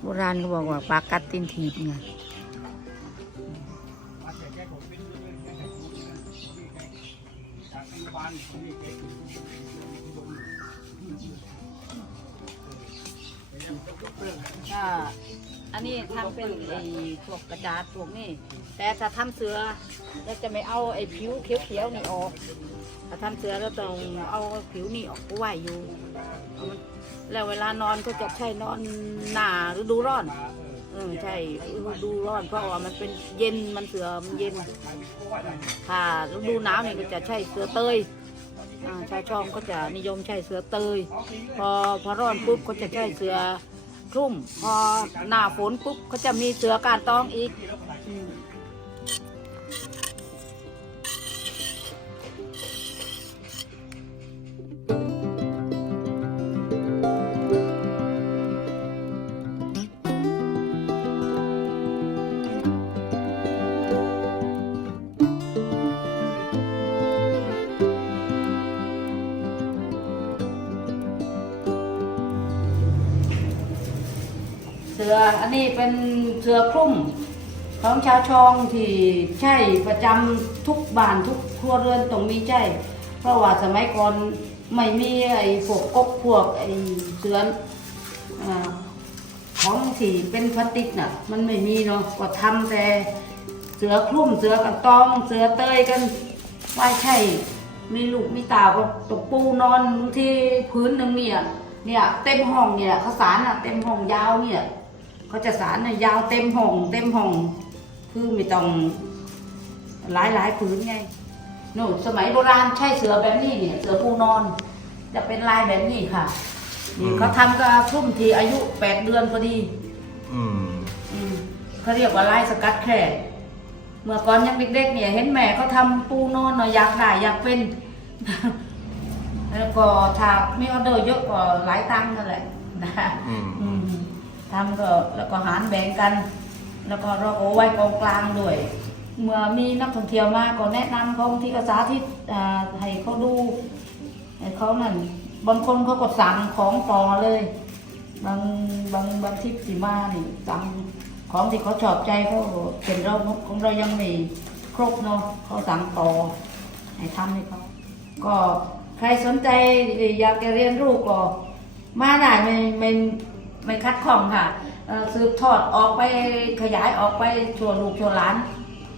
โบราณก็บอกว่าปลากัดตีนถีบไงอ่าอันนี้ทำเป็นไอ้พวกกระดาษพวกนี้ แต่ถ้าทำเสือเราจะไม่เอาไอ้ผิวเขียวๆนี่ออกถ้าทำเสือเราต้องเอาผิวนี่ออกไว้อยู่แล้วเวลานอนก็จะใช่นอนหนาฤดูร้อนเออใช่ดูร้อนเพราะว่ามันเป็นเย็นมันเสือมันเย็นถ้าดูหนาวนี่ก็จะใช่เสือเตยชาวช่องก็จะนิยมใช้เสือเตย พอพอร้อนปุ๊บก็จะใช้เสือคลุ้มพอหน้าฝนปุ๊บก็จะมีเสือการตองอีก เสืออันนี้เป็นเสือคลุ้มของชาวชองที่ใช่ประจำทุกบ้านทุกครัวเรือนต้องมีใช่ เพราะว่าสมัยก่อนไม่มีไอ้พวกกกพวกไอ้เสืออของที่เป็นพลาสติกน่ะ มันไม่มีเนาะก็ทำแต่เสือคลุ้มเสือกันตอง เสือเตยกันไว้ใช่มีลูกมีตาก็ตกปูนอนที่พื้นหนึ่งเนี่ยเนี่ย เต็มห้องเนี่ยเขาสารอะเต็มห้องยาวเนี่ย เขาจะสารเนี่ยยาวเต็มห้องเต็มห้องคือไม่ต้องหลายหลายผืนไงโน่นสมัยโบราณใช่เสือแบบนี้เนี่ยเสือปูนอน จะเป็นลายแบบนี้ค่ะนี่เขาทำกับทุ่มทีอายุแปดเดือนพอดีอืมอืมเขาเรียกว่าลายสกัดแคร่เมื่อก่อนยังเด็กๆเนี่ยเห็นแม่เขาทำปูนอนเนาะอยากได้อยากเป็นแล้วก็ถ้ามีออเดอร์เยอะก็หลายตังค์นั่นแหละนะอืมอืม ทำก็แล้วก็หารแบ่งกัน แล้วก็เราเอาไว้กองกลางด้วย เมื่อมีนักท่องเที่ยวมาก็แนะนำของที่กษาที่ให้เขาดูให้เขานั่นบางคนเขาก็สั่งของต่อเลย บางบางบางทริปสิมานี่สั่งของที่เขาชอบใจเขาเป็นเราของเรายังไม่ครบเนาะเขาสั่งต่อให้ทำให้เขาก็ใครสนใจอยากจะเรียนรู้ก็มาได้ไม่ไม่ ไม่คัดข้องค่ะสืบทอดออกไปขยายออกไปชั่วลูกชั่วหลาน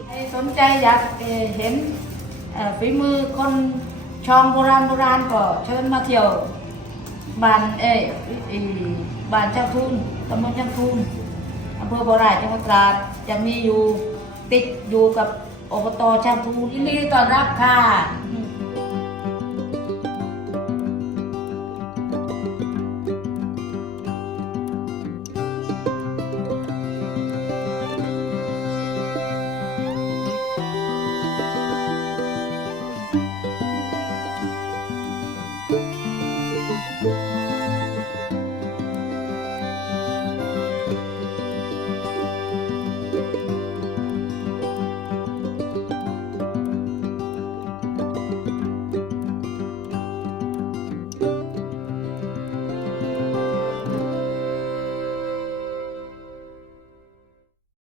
ใครสนใจอยากเเห็นฝีมือคนชองโบราณโบราณก็เชิญมาเที่ยวบ้านเอ้ยอีบ้านเจ้าทุนตำบลเจ้าทุนอำเภอบ่อไร่จังหวัดตราดจะมีอยู่ติดอยู่กับอบตเจ้าทุนยินดีต้อนรับค่ะ